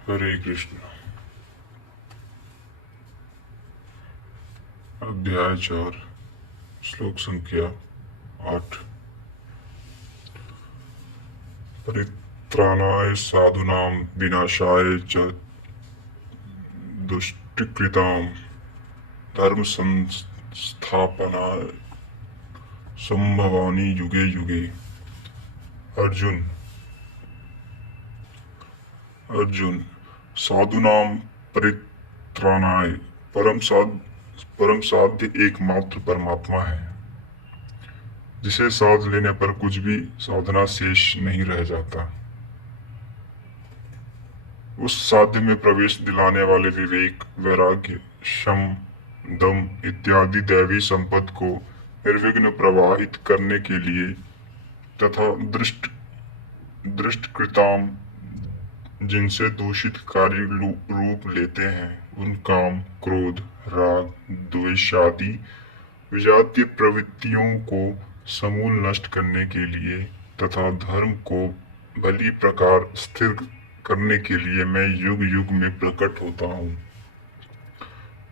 हरे कृष्ण। अध्याय 4 श्लोक संख्या 8। परित्राणाय साधूनां विनाशाय च दुष्कृतां धर्म संस्थापनाय संभवामि युगे युगे। अर्जुन अर्जुन साधूनां परित्राणाय परम साध्य एकमात्र परमात्मा है, जिसे साध लेने पर कुछ भी साधना शेष नहीं रह जाता। उस साध्य में प्रवेश दिलाने वाले विवेक, वैराग्य, शम, दम इत्यादि दैवी संपद को निर्विघ्न प्रवाहित करने के लिए तथा दृष्टकृताम जिनसे दूषित कार्य रूप लेते हैं, उन काम, क्रोध, राग, द्वेषादि विजातीय प्रवृत्तियों को समूल नष्ट करने के लिए तथा धर्म को भली प्रकार स्थिर करने के लिए मैं युग युग में प्रकट होता हूँ।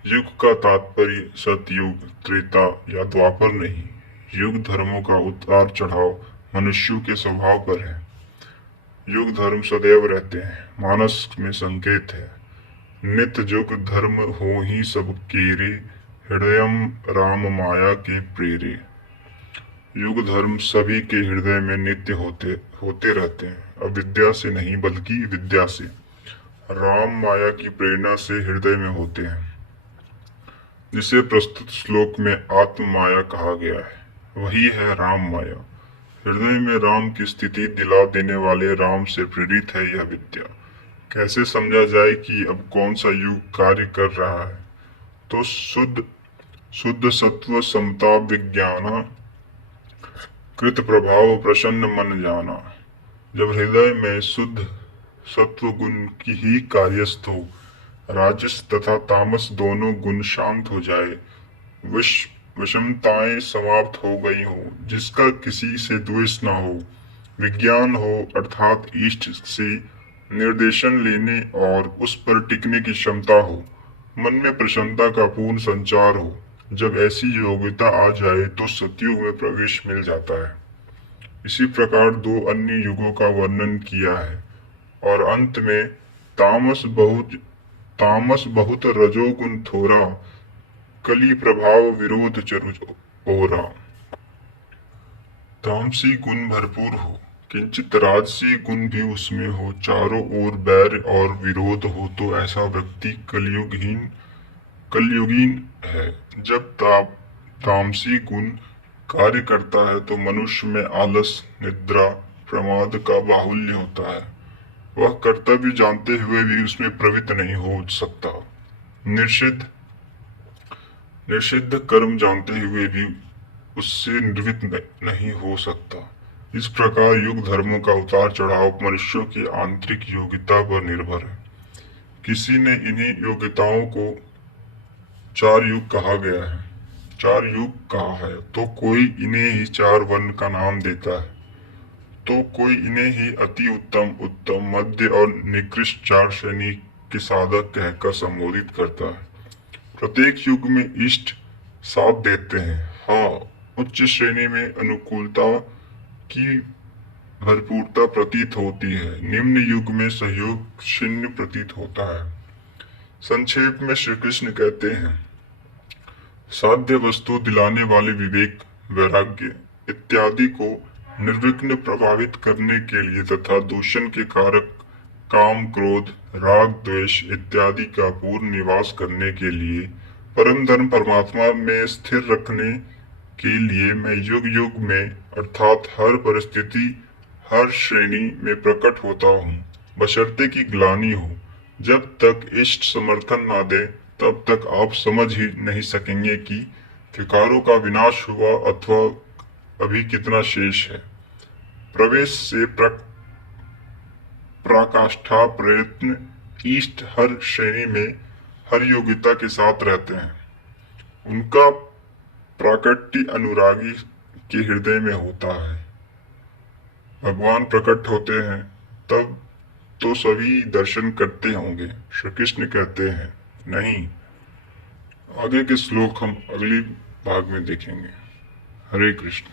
युग का तात्पर्य सतयुग, त्रेता या द्वापर नहीं। युग धर्मों का उतार चढ़ाव मनुष्यों के स्वभाव पर है। युग धर्म सदैव रहते हैं, मानस में संकेत है। नित्य युग धर्म हो ही सब केरे, हृदयम राम माया के प्रेरे। युग धर्म सभी के हृदय में नित्य होते रहते हैं, अविद्या से नहीं बल्कि विद्या से, राम माया की प्रेरणा से हृदय में होते हैं, जिसे प्रस्तुत श्लोक में आत्म माया कहा गया है। वही है राम माया। हृदय में राम की स्थिति दिला देने वाले राम से प्रेरित है यह विद्या। कैसे समझा जाए कि अब कौन सा युग कार्य कर रहा है? तो शुद्ध सत्व समता विज्ञाना, कृत प्रभाव प्रसन्न मन जाना। जब हृदय में शुद्ध सत्व गुण की ही कार्यस्थ हो, राजस तथा तामस दोनों गुण शांत हो जाए, विषमताएं समाप्त हो गई हो, जिसका किसी से द्वेष न हो, विज्ञान हो अर्थात इष्ट से निर्देशन लेने और उस पर टिकने की क्षमता हो, मन में प्रसन्नता का पूर्ण संचार हो, जब ऐसी योग्यता आ जाए तो सतयुग में प्रवेश मिल जाता है। इसी प्रकार दो अन्य युगों का वर्णन किया है और अंत में तामस बहुत रजोगुण थोड़ा, कली प्रभाव विरोध चरु ओरा। तामसी गुण भरपूर हो, किंचित राजसी गुण भी उसमें हो, चारों ओर बैर और विरोध हो, तो ऐसा व्यक्ति कलयुगीन है। जब तामसी गुण कार्य करता है तो मनुष्य में आलस, निद्रा, प्रमाद का बाहुल्य होता है। वह कर्तव्य जानते हुए भी उसमें प्रवृत्त नहीं हो सकता। निषिद्ध कर्म जानते हुए भी उससे निवृत्त नहीं हो सकता। इस प्रकार युग धर्मों का उतार चढ़ाव मनुष्यों की आंतरिक योग्यता पर निर्भर है। किसी ने इन्हीं योग्यताओं को चार युग कहा गया है, चार युग कहा है, तो कोई इन्हें ही चार वर्ण का नाम देता है, तो कोई इन्हें ही अति उत्तम, उत्तम, मध्य और निकृष्ट चार श्रेणी के साधक कहकर संबोधित करता है। प्रत्येक युग में इष्ट साथ देते हैं। हाँ, उच्च श्रेणी में अनुकूलता की भरपूरता प्रतीत होती है, निम्न युग में सहयोग शून्य प्रतीत होता है। संक्षेप में श्री कृष्ण कहते हैं, साध्य वस्तु दिलाने वाले विवेक, वैराग्य इत्यादि को निर्विघ्न प्रभावित करने के लिए तथा दूषण के कारक काम, क्रोध, राग, द्वेष इत्यादि का पूर्ण निवास करने के लिए, परम धर्म परमात्मा में स्थिर रखने के लिए मैं युग युग में अर्थात हर परिस्थिति, हर श्रेणी में प्रकट होता हूँ, बशर्ते की ग्लानि हो। जब तक इष्ट समर्थन न दे तब तक आप समझ ही नहीं सकेंगे कि विकारों का विनाश हुआ अथवा अभी कितना शेष है। प्रवेश से पराकाष्ठा प्रयत्न इष्ट हर श्रेणी में हर योग्यता के साथ रहते हैं। उनका प्राकट्य अनुरागी के हृदय में होता है। भगवान प्रकट होते हैं तब तो सभी दर्शन करते होंगे। श्री कृष्ण कहते हैं नहीं। आगे के श्लोक हम अगली भाग में देखेंगे। हरे कृष्ण।